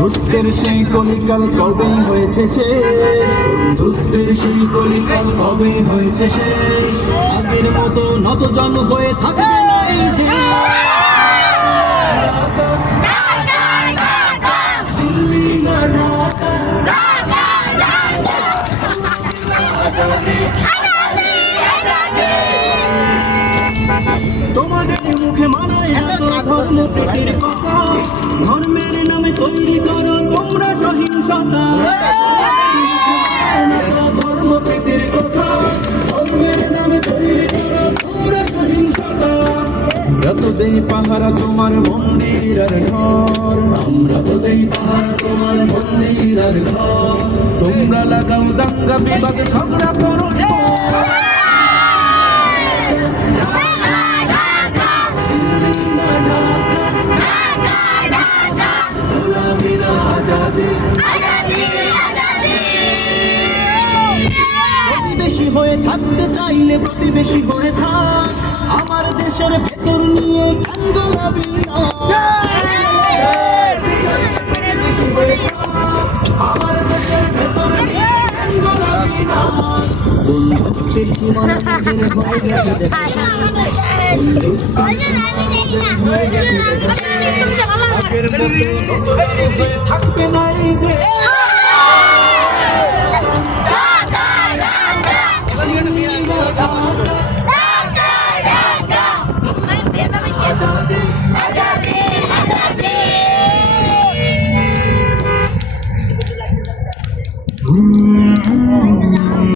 বন্ধুত্বের সেই কলিকাল কবেই হয়েছে শেষ, বন্ধুত্বের সেই কলিকাল কবেই হয়েছে শেষ। আগের মতো নতজন হয়ে থাকবে না এই দেশ। দিল্লি না ঢাকা, তোমাদের মুখে মানায় না তো ধর্ম প্রীতির কথা, ধর্মের নামে তৈরি করো তোমরা সহিংসতা। ধর্ম প্রীতির কথা, ধর্মের নামে তৈরি করো তোমরা সহিংসতা। আমরা তো দেই পাহারা তোমার মন্দির আর ঘর, আমরা তো দেই পাহারা তোমার মন্দির আর ঘর। তোমরা লাগাও দাঙ্গা বিবাদ ঝগড়া পরস্পর। প্রতিবেশী হয়ে থাকতে চাইলে প্রতিবেশী হয়ে থাক, আমার দেশের ভেতর নিয়ে গান গোলাবি না। আমার দেশের ভেতর নিয়ে গান গোলাবি না। বন্ধুত্বের সীমানা আমাদের হয়ে গেছে দেখা, বন্ধুত্বের সীমানা আমাদের হয়ে গেছে দেখা। আগের মতো নতুন হয়ে থাকবে না এই দেশ।